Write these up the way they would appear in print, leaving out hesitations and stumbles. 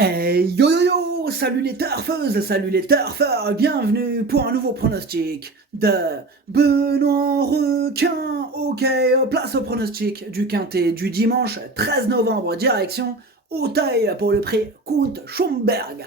Yo yo yo, salut les turfeuses, salut les turfeurs, bienvenue pour un nouveau pronostic de Benoît Requin. Ok, place au pronostic du quintet du dimanche 13 novembre, direction Auteuil pour le prix Count Schomberg.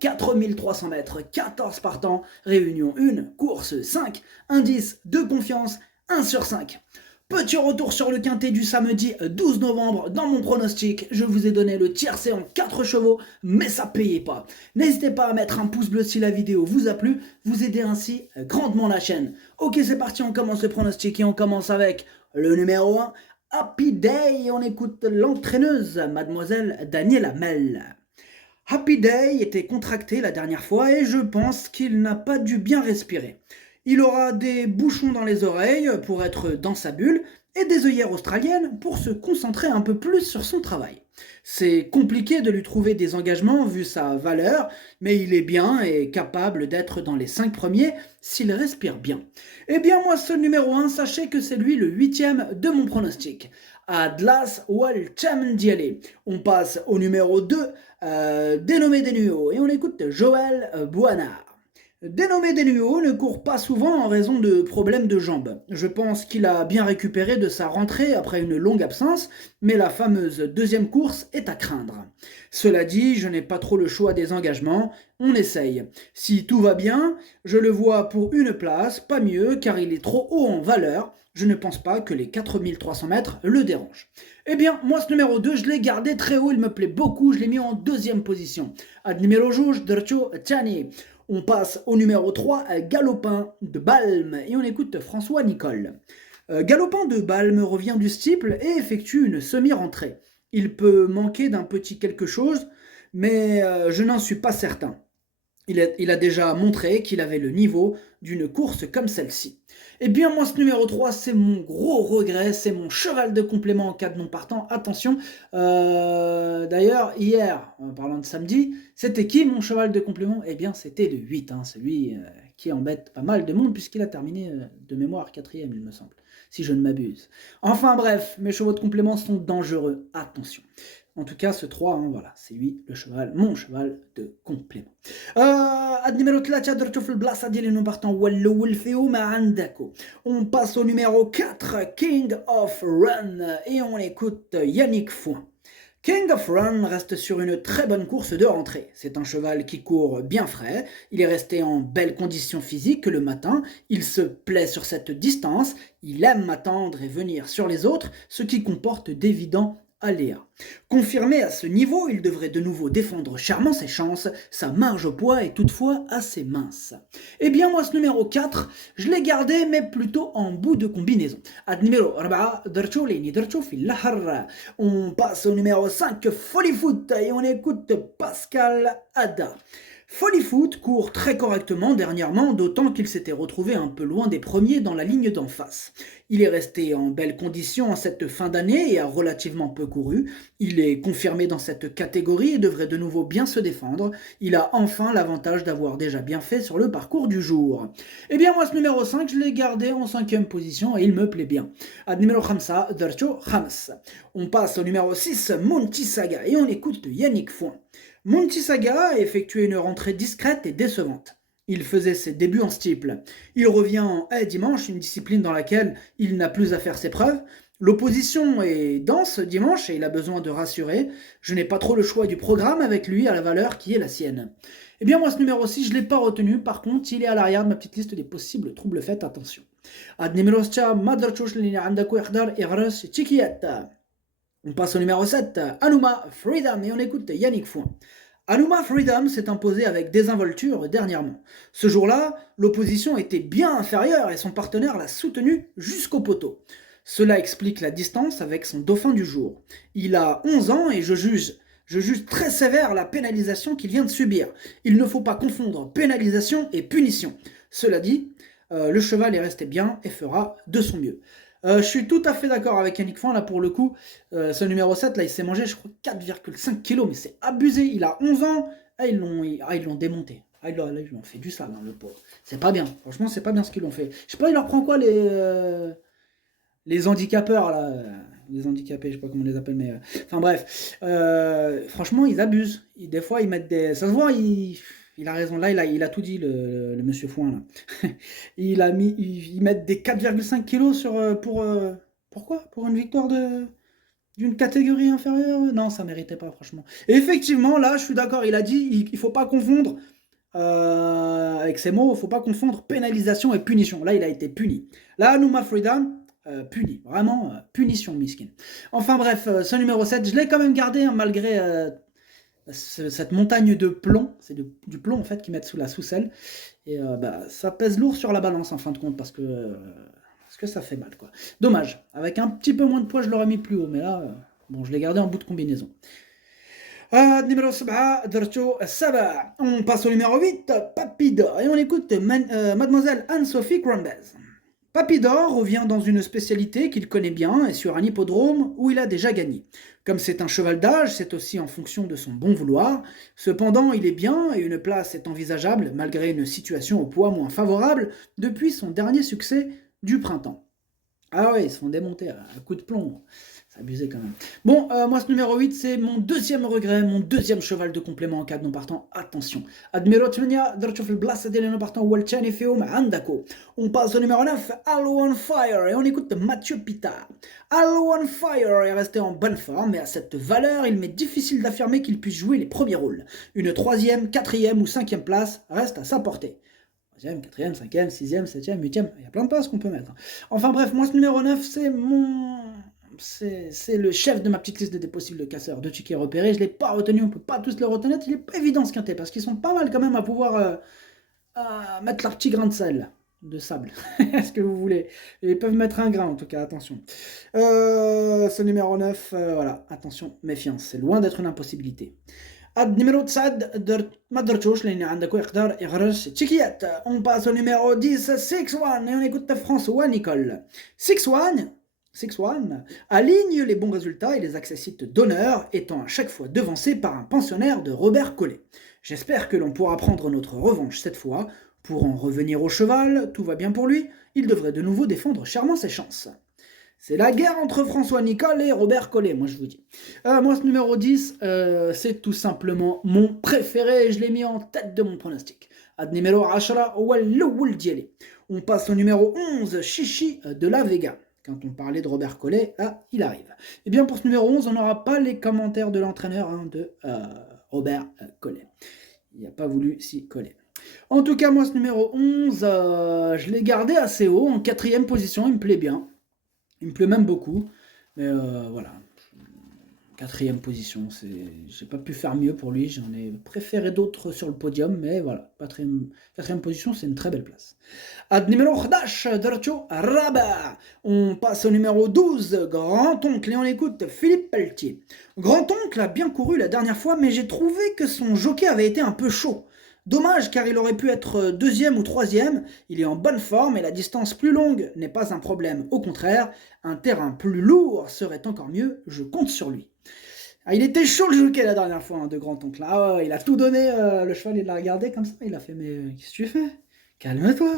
4300 mètres, 14 partants, réunion 1, course 5, indice de confiance 1 sur 5. Petit retour sur le quintet du samedi 12 novembre. Dans mon pronostic, je vous ai donné le tiercé en 4 chevaux, mais ça payait pas. N'hésitez pas à mettre un pouce bleu si la vidéo vous a plu, vous aidez ainsi grandement la chaîne. Ok, c'est parti, on commence le pronostic et on commence avec le numéro 1, Happy Day. On écoute l'entraîneuse, mademoiselle Daniela Mel. Happy Day était contracté la dernière fois et je pense qu'il n'a pas dû bien respirer. Il aura des bouchons dans les oreilles pour être dans sa bulle et des œillères australiennes pour se concentrer un peu plus sur son travail. C'est compliqué de lui trouver des engagements vu sa valeur, mais il est bien et capable d'être dans les 5 premiers s'il respire bien. Eh bien moi ce numéro 1, sachez que c'est lui le 8e de mon pronostic. Adlas Walchamdiale. On passe au numéro 2, Dénommé Denuo, et on écoute Joël Boinard. Dénommé Denuo ne court pas souvent en raison de problèmes de jambes. Je pense qu'il a bien récupéré de sa rentrée après une longue absence, mais la fameuse deuxième course est à craindre. Cela dit, je n'ai pas trop le choix des engagements, on essaye. Si tout va bien, je le vois pour une place, pas mieux car il est trop haut en valeur. Je ne pense pas que les 4300 mètres le dérangent. Eh bien, moi ce numéro 2, je l'ai gardé très haut, il me plaît beaucoup, je l'ai mis en deuxième position. Ad numéro rouge, Dercho Tchani. On passe au numéro 3, Galopin de Balme, et on écoute François Nicole. Galopin de Balme revient du steeple et effectue une semi-rentrée. Il peut manquer d'un petit quelque chose, mais je n'en suis pas certain. Il a déjà montré qu'il avait le niveau d'une course comme celle-ci. Eh bien, moi, ce numéro 3, c'est mon gros regret, c'est mon cheval de complément en cas de non partant. Attention, d'ailleurs, hier, en parlant de samedi, c'était qui mon cheval de complément? Eh bien, c'était le 8, hein, celui qui embête pas mal de monde, puisqu'il a terminé de mémoire 4e, il me semble, si je ne m'abuse. Enfin bref, mes chevaux de complément sont dangereux, attention. En tout cas, ce 3, hein, voilà, c'est lui, le cheval, mon cheval de complément. النمرة 3 درتو في البلاصة ديالي نبارتون هو الأول فيهم ما عندكو. On passe au numéro 4, King of Run, et on écoute Yannick Fouin. King of Run reste sur une très bonne course de rentrée. C'est un cheval qui court bien frais, il est resté en belle condition physique le matin, il se plaît sur cette distance, il aime m'attendre et venir sur les autres, ce qui comporte d'évidents aléas. Confirmé à ce niveau, il devrait de nouveau défendre chèrement ses chances, sa marge au poids est toutefois assez mince. Eh bien moi ce numéro 4, je l'ai gardé mais plutôt en bout de combinaison. Ad numéro 4, درتو ليني درتو في الأحر. On passe au numéro 5, Follyfoot, et on écoute Pascal Ada. Follyfoot court très correctement dernièrement, d'autant qu'il s'était retrouvé un peu loin des premiers dans la ligne d'en face. Il est resté en belle condition en cette fin d'année et a relativement peu couru. Il est confirmé dans cette catégorie et devrait de nouveau bien se défendre. Il a enfin l'avantage d'avoir déjà bien fait sur le parcours du jour. Eh bien moi ce numéro 5, je l'ai gardé en 5e position et il me plaît bien. Ad numéro 5, Dercho Khams. On passe au numéro 6, Monty Saga, et on écoute Yannick Fouin. Monty Saga a effectué une rentrée discrète et décevante. Il faisait ses débuts en steeple. Il revient en haie dimanche, une discipline dans laquelle il n'a plus à faire ses preuves. L'opposition est dense dimanche et il a besoin de rassurer. Je n'ai pas trop le choix du programme avec lui à la valeur qui est la sienne. Eh bien moi ce numéro 6, je ne l'ai pas retenu, par contre il est à l'arrière de ma petite liste des possibles troubles faits, attention. Ad numéro 7, Madrachouch Lini Andakou Ikhdar Igras Chikiata. On passe au numéro 7, Anuma Freedom, et on écoute Yannick Fouin. Anuma Freedom s'est imposé avec désinvolture dernièrement. Ce jour-là, l'opposition était bien inférieure et son partenaire l'a soutenu jusqu'au poteau. Cela explique la distance avec son dauphin du jour. Il a 11 ans et je juge très sévère la pénalisation qu'il vient de subir. Il ne faut pas confondre pénalisation et punition. Cela dit, le cheval est resté bien et fera de son mieux. Je suis tout à fait d'accord avec Yannick Fouin, là pour le coup, ce numéro 7, là il s'est mangé je crois 4,5 kg, mais c'est abusé, il a 11 ans, ils l'ont démonté. Ils lui ont fait du sale, hein, le pauvre. C'est pas bien, franchement c'est pas bien ce qu'ils l'ont fait. Je sais pas, il leur prend quoi les handicapeurs là, les handicapés, je sais pas comment on les appelle, mais enfin bref, franchement ils abusent. Des fois ils mettent des, ça se voit, il a raison. Là il a tout dit le monsieur Fouin là. Ils mettent des 4,5 kilos pourquoi? Pour une victoire d'une catégorie inférieure? Non, ça méritait pas, franchement. Et effectivement, là, je suis d'accord, il a dit, il faut pas confondre, avec ces mots, il faut pas confondre pénalisation et punition. Là, il a été puni. Là, Nouma Freedom, puni. Vraiment, punition, miskin. Enfin bref, ce numéro 7, je l'ai quand même gardé, hein, malgré cette montagne de plomb. C'est du plomb, en fait, qu'ils mettent sous la sous-selle. Et ça pèse lourd sur la balance, en fin de compte, parce que ça fait mal, quoi. Dommage. Avec un petit peu moins de poids, je l'aurais mis plus haut, mais là, bon, je l'ai gardé en bout de combinaison. Numéro 7, درتو السابع. On passe au numéro 8, Papidor, et on écoute Mademoiselle Anne-Sophie Crambez. Papidor revient dans une spécialité qu'il connaît bien et sur un hippodrome où il a déjà gagné. Comme c'est un cheval d'âge, c'est aussi en fonction de son bon vouloir. Cependant, il est bien et une place est envisageable malgré une situation au poids moins favorable depuis son dernier succès du printemps. Ah ouais, ils se font démonter à coup de plomb. C'est abusé quand même. Bon, moi ce numéro 8, c'est mon deuxième regret, mon deuxième cheval de complément en cas de non partant. Attention. Admiro 8, درتو في البلاصة ديال non partant هو الثاني فيهم عندكو. On passe au numéro 9, Allo on Fire, et on écoute Mathieu Pitard. Allo on Fire est resté en bonne forme, mais à cette valeur, il m'est difficile d'affirmer qu'il puisse jouer les premiers rôles. Une troisième, quatrième ou cinquième place reste à sa portée. 3e, 4e, 5e, 6e, 7e, 8e, il y a plein de places qu'on peut mettre. Enfin bref, moi ce numéro 9, c'est le chef de ma petite liste des possibles casseurs de tickets repérés. Je ne l'ai pas retenu, on ne peut pas tous le retenir. Il n'est pas évident ce quintet, parce qu'ils sont pas mal quand même à pouvoir mettre leur petit grain de sable, est-ce que vous voulez. Ils peuvent mettre un grain en tout cas, attention. Ce numéro 9, voilà, attention, méfiance, c'est loin d'être une impossibilité. النيميرو 9 ما درتوش لان عندك يقدر يغرس تيكيات. On passe au numéro 10, 6-1, et on écoute François Nicole. 6-1 aligne les bons résultats et les accessites d'honneur, étant à chaque fois devancé par un pensionnaire de Robert Collet. J'espère que l'on pourra prendre notre revanche cette fois. Pour en revenir au cheval, tout va bien pour lui, il devrait de nouveau défendre chèrement ses chances. C'est la guerre entre François Nicole et Robert Collet, moi je vous dis. Moi ce numéro 10, c'est tout simplement mon préféré, je l'ai mis en tête de mon pronostic. Ad numéro 10 هو الأول ديالي. On passe au numéro 11, Chichi de la Vega. Quand on parlait de Robert Collet, là, il arrive. Et bien pour ce numéro 11, on n'aura pas les commentaires de l'entraîneur de Robert Collet. Il n'a pas voulu s'y coller. En tout cas, moi ce numéro 11, je l'ai gardé assez haut, en 4e position, il me plaît bien. Il me plaît même beaucoup, mais voilà, 4e position, j'ai pas pu faire mieux pour lui, j'en ai préféré d'autres sur le podium, mais voilà, 4e position, c'est une très belle place. Ad numéro 11, Dercho Rabat. On passe au numéro 12, Grand-Oncle, et on écoute Philippe Pelletier. Grand-Oncle a bien couru la dernière fois, mais j'ai trouvé que son jockey avait été un peu chaud. Dommage car il aurait pu être 2e ou 3e, il est en bonne forme et la distance plus longue n'est pas un problème. Au contraire, un terrain plus lourd serait encore mieux, je compte sur lui. Ah, il était chaud le jockey la dernière fois, hein, de Grand-Oncle. Ah, il a tout donné, le cheval il l'a regardé comme ça, il a fait mais qu'est-ce que tu fais? Calme-toi.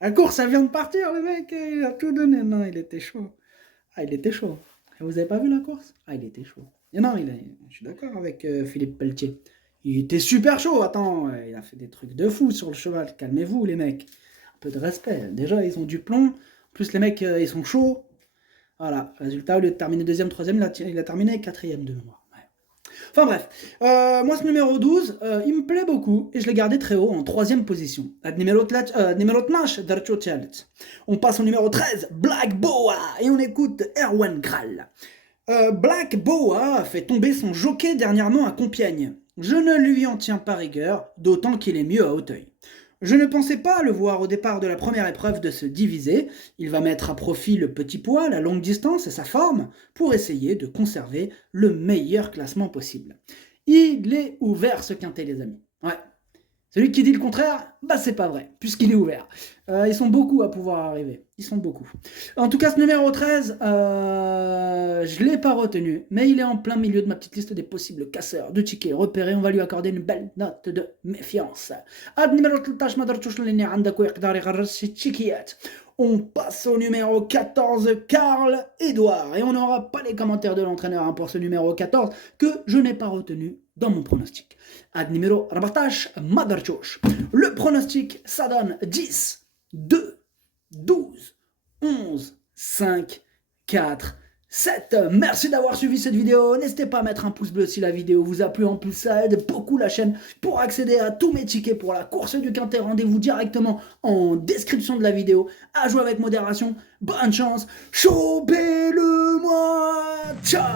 La course elle vient de partir le mec, il a tout donné. Non, il était chaud. Ah, il était chaud. Vous avez pas vu la course? Ah, il était chaud. Et non, je suis d'accord avec Philippe Pelletier. Il était super chaud, attends, il a fait des trucs de fou sur le cheval, calmez-vous les mecs, un peu de respect, déjà ils ont du plomb, plus les mecs ils sont chauds, voilà, résultat au lieu de terminer 2e, 3e, il a terminé 4e de mémoire. Ouais. Enfin bref, moi ce numéro 12, il me plaît beaucoup, et je l'ai gardé très haut, en 3e position. Numéro 12, Darcho Tchalet. On passe au numéro 13, Black Boa, et on écoute Erwan Kral. Black Boa fait tomber son jockey dernièrement à Compiègne. Je ne lui en tiens pas rigueur, d'autant qu'il est mieux à Auteuil. Je ne pensais pas le voir au départ de la première épreuve de se diviser. Il va mettre à profit le petit poids, la longue distance et sa forme pour essayer de conserver le meilleur classement possible. Il est ouvert ce quintet, les amis. Ouais. Celui qui dit le contraire, bah c'est pas vrai, puisqu'il est ouvert. Ils sont beaucoup à pouvoir arriver. Ils sont beaucoup. En tout cas, ce numéro 13, je ne l'ai pas retenu, mais il est en plein milieu de ma petite liste des possibles casseurs de tickets repérés. On va lui accorder une belle note de méfiance. Ad numéro 13 ما درتوش لاني عندك ويقدر يغرس شي تيكيات. On passe au numéro 14, Carl Edouard. Et on n'aura pas les commentaires de l'entraîneur pour ce numéro 14 que je n'ai pas retenu dans mon pronostic. Ad numéro 14, Madarchosh. Le pronostic, ça donne 10, 2, 12, 11, 5, 4, 7. Merci d'avoir suivi cette vidéo. N'hésitez pas à mettre un pouce bleu si la vidéo vous a plu. En plus, ça aide beaucoup la chaîne. Pour accéder à tous mes tickets pour la course du Quintet, rendez-vous directement en description de la vidéo. À jouer avec modération. Bonne chance. Chopez-le-moi. Ciao.